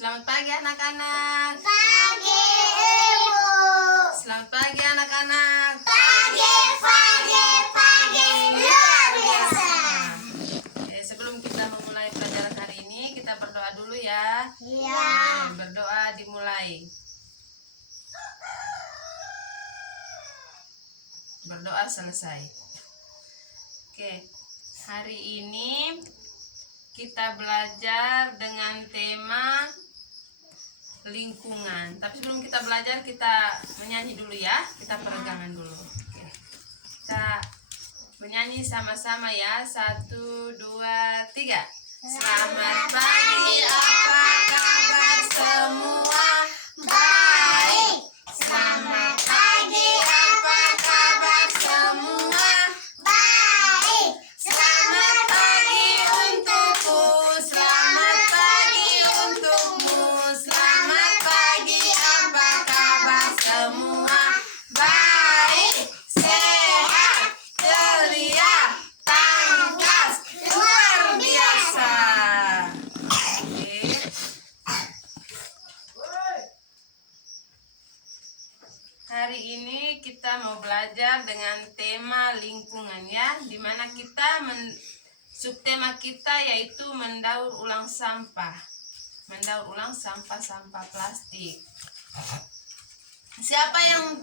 Selamat pagi anak-anak. Pagi Ibu. Selamat pagi anak-anak. Pagi luar biasa. Oke, sebelum kita memulai pelajaran hari ini, kita berdoa dulu ya. Iya. Oke, berdoa dimulai. Berdoa selesai. Oke, hari ini kita belajar dengan tema lingkungan. Tapi sebelum kita belajar, kita menyanyi dulu ya. Kita peregangan dulu. Oke. Kita menyanyi sama-sama ya. 1, 2, 3. Selamat pagi, apa kabar semua? Baik. Selamat pagi, apa kabar semua? Baik. Selamat pagi untukku, selamat pagi untukmu, selamat pagi, apa kabar semua? Baik, sehat, ceria, tangkas, luar biasa. Oke. Hari ini kita mau belajar dengan tema lingkungan ya, dimana kita subtema kita yaitu mendaur ulang sampah, sampah plastik. Siapa yang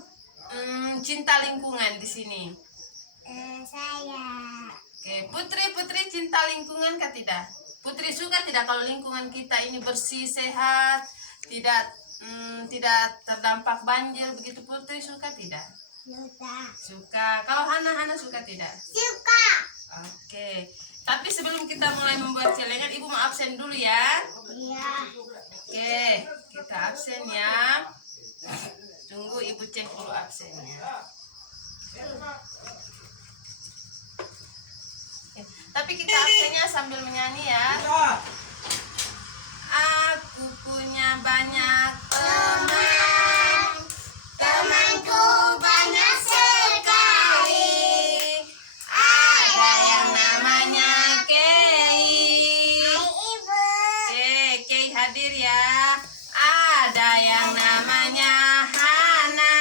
cinta lingkungan di sini? Saya. Oke, Putri cinta lingkungan kah tidak? Putri suka tidak kalau lingkungan kita ini bersih, sehat, tidak terdampak banjir begitu? Putri suka tidak? Suka. Kalau Hana suka tidak? Suka. Oke. Tapi sebelum kita mulai membuat celengan, Ibu mau absen dulu ya. Iya. Oke, kita absen ya. Tunggu Ibu cek dulu absennya. Oke. Tapi kita absennya sambil menyanyi ya. Aku punya banyak teman, Temanku banyak sekali. ada yang namanya Kei. Hai Ibu. Kei hadir ya. Ada yang namanya Hana.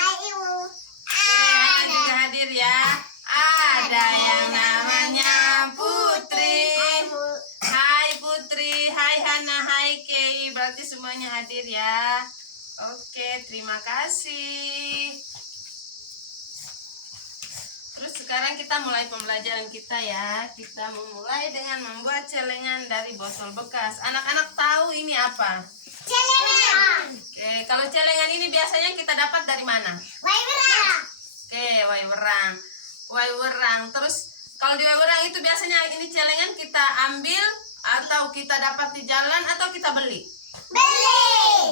Hai Ibu. Hana juga hadir ya. Ada yang namanya Putri. Hai Bu. Hai Putri, hai Hana, hai Kei. Berarti semuanya hadir ya. Oke, terima kasih. Terus sekarang kita mulai pembelajaran kita ya. Kita memulai dengan membuat celengan dari botol bekas. Anak-anak tahu ini apa? Celengan. Oke, kalau celengan ini biasanya kita dapat dari mana? Waiwerang. Oke, waiwerang. Terus kalau di waiwerang itu biasanya ini celengan kita ambil atau kita dapat di jalan atau kita beli? Beli.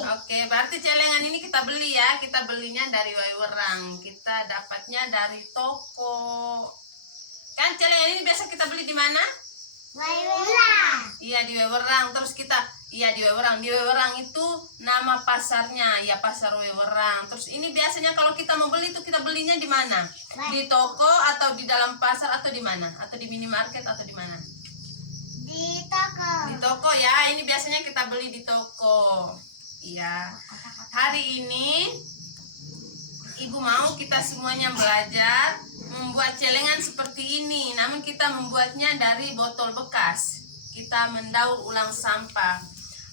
Oke, berarti celengan ini kita beli ya. Kita belinya dari waiwerang. Kita dapatnya dari toko. Kan celengan ini biasa kita beli di mana? Waiwerang. Iya, di waiwerang. Terus di waiwerang. Di waiwerang itu nama pasarnya, ya pasar waiwerang. Terus ini biasanya kalau kita mau beli itu kita belinya di mana? Di toko atau di dalam pasar atau di mana? Atau di minimarket atau di mana? Di toko. Di toko ya. Ini biasanya kita beli di toko. Iya. Hari ini Ibu mau kita semuanya belajar membuat celengan seperti ini. Namun kita membuatnya dari botol bekas. Kita mendaur ulang sampah.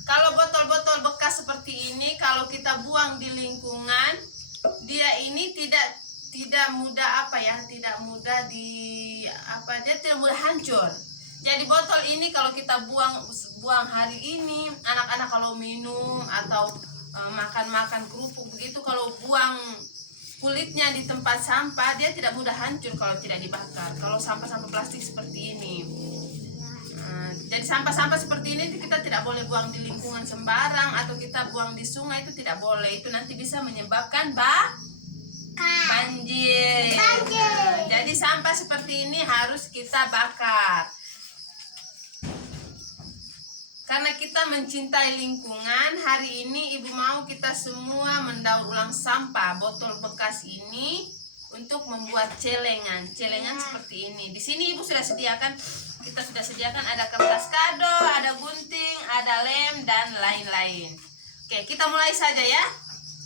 Kalau botol-botol bekas seperti ini kalau kita buang di lingkungan, dia ini tidak mudah tidak mudah dia tidak mudah hancur. Jadi botol ini kalau kita buang hari ini, anak-anak kalau minum atau makan kerupuk begitu, kalau buang kulitnya di tempat sampah, dia tidak mudah hancur kalau tidak dibakar. Kalau sampah-sampah plastik seperti ini. Jadi sampah-sampah seperti ini kita tidak boleh buang di lingkungan sembarang atau kita buang di sungai, itu tidak boleh. Itu nanti bisa menyebabkan banjir. Jadi sampah seperti ini harus kita bakar. Karena kita mencintai lingkungan, hari ini Ibu mau kita semua mendaur ulang sampah botol bekas ini untuk membuat celengan seperti ini. Di sini Ibu sudah sediakan, kita sudah sediakan ada kertas kado, ada gunting, ada lem dan lain-lain. Oke, kita mulai saja ya.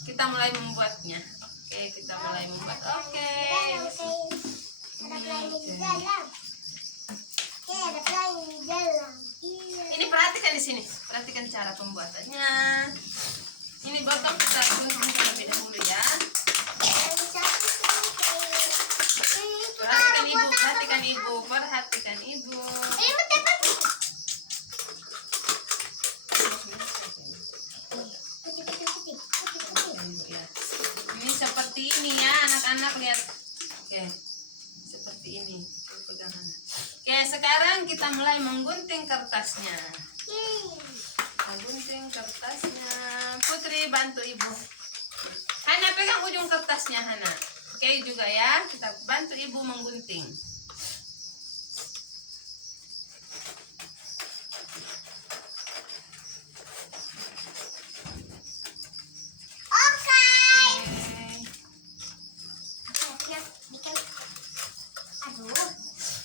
Kita mulai membuatnya. Oke, kita mulai membuat. Oke. Ada pelangi di dalam. Oke, ada pelangi di dalam. Iya. Ini perhatikan di sini. Perhatikan cara pembuatannya. Ini botol kita gunting terlebih dahulu ya. Perhatikan ibu, perhatikan ibu, perhatikan ibu. Ini tepat. Ini seperti ini ya anak-anak, lihat. Oke, seperti ini. Pegang anak. Oke, sekarang kita mulai menggunting kertasnya. Menggunting kertasnya. Putri bantu ibu. Hana pegang ujung kertasnya Hana. Oke juga ya, kita bantu ibu menggunting. Oke. Oke. Bikin. Aduh,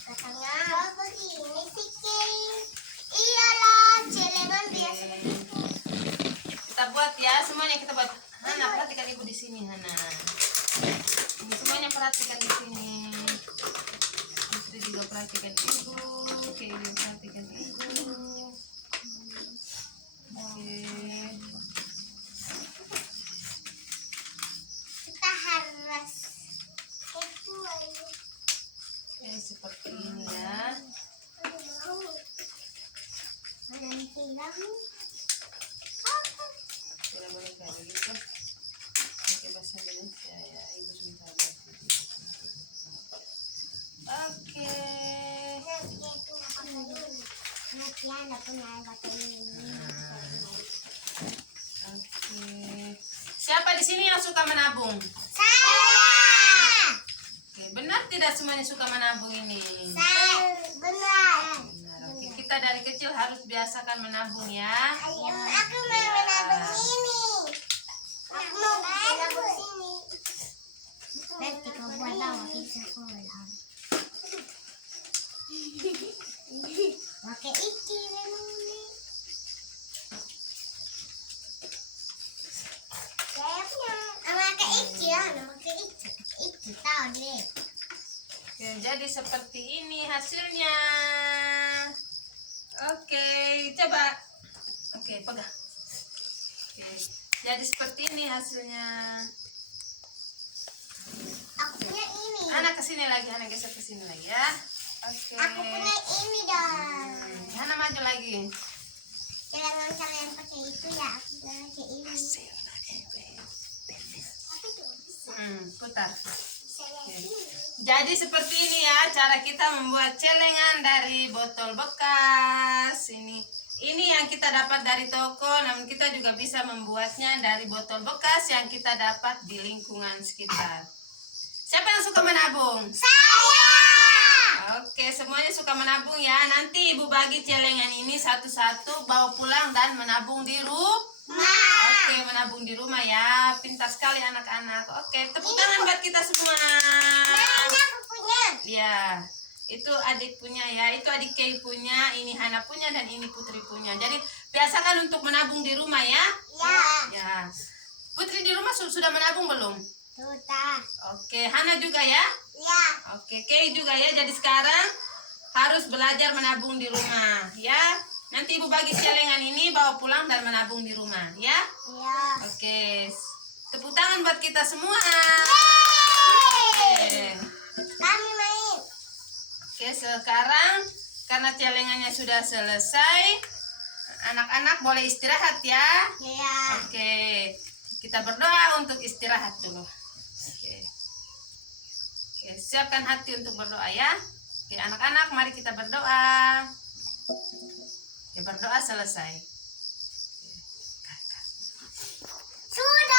katanya. Oh, begini sih, Kay. Iyalah, celengan biasa. Kita buat ya, semuanya kita buat. Hana, perhatikan ibu di sini, Hana. Ini semuanya perhatikan di sini. Putri juga perhatikan ibu. Oke, ibu perhatikan ibu. Oke. Kita harus itu aja. Oke, seperti ini ya. Mana nih hilang? Tidak boleh kayak begitu. Pakai bahasa Indonesia ya, ibu sebentar. Oke. Oke. Siapa di sini yang suka menabung? Saya. Oke, benar tidak semuanya suka menabung ini? Saya benar. Benar. Oke, kita dari kecil harus biasakan menabung ya. Aku mau menabung ini. Aku mau menabung sini. Nanti kau buat lama bisa pulang. Pakai iki ini. Saya punya. Pakai iki ya, pakai iki. Iki tahu deh. Oke, jadi seperti ini hasilnya. Oke, coba. Oke, pegang. Oke, jadi seperti ini hasilnya. Aku punya ini. Anak kesini lagi, anak geser kesini lagi ya. Oke. Aku punya ini dong. Hana maju lagi. Jangan kalian pakai itu ya. Aku pakai ini. Tapi tuh bisa. Putar. Saya Oke. ini. Jadi seperti ini ya cara kita membuat celengan dari botol bekas. Ini yang kita dapat dari toko, namun kita juga bisa membuatnya dari botol bekas yang kita dapat di lingkungan sekitar. Siapa yang suka menabung? Saya. Oke, semuanya suka menabung ya. Nanti ibu bagi celengan ini satu-satu bawa pulang dan menabung di rumah. Oke, menabung di rumah ya. Pintar sekali anak-anak. Oke, tepuk tangan buat kita semua. Ini aku punya. Ya, itu adik punya ya. Itu adik Kay punya. Ini Hana punya dan ini Putri punya. Jadi biasakan untuk menabung di rumah ya. Ya. Ya. Putri di rumah sudah menabung belum? Sudah. Oke, Hana juga ya. Ya. Oke, Kay juga ya. Jadi sekarang harus belajar menabung di rumah ya. Nanti ibu bagi celengan ini bawa pulang dan menabung di rumah ya. Ya. Oke. Tepuk tangan buat kita semua. Oke. Kami main. Oke, sekarang karena celengannya sudah selesai, anak-anak boleh istirahat ya. Ya. Oke. Kita berdoa untuk istirahat dulu. Oke. Oke, siapkan hati untuk berdoa ya. Oke, anak-anak mari kita berdoa. Ya, berdoa selesai.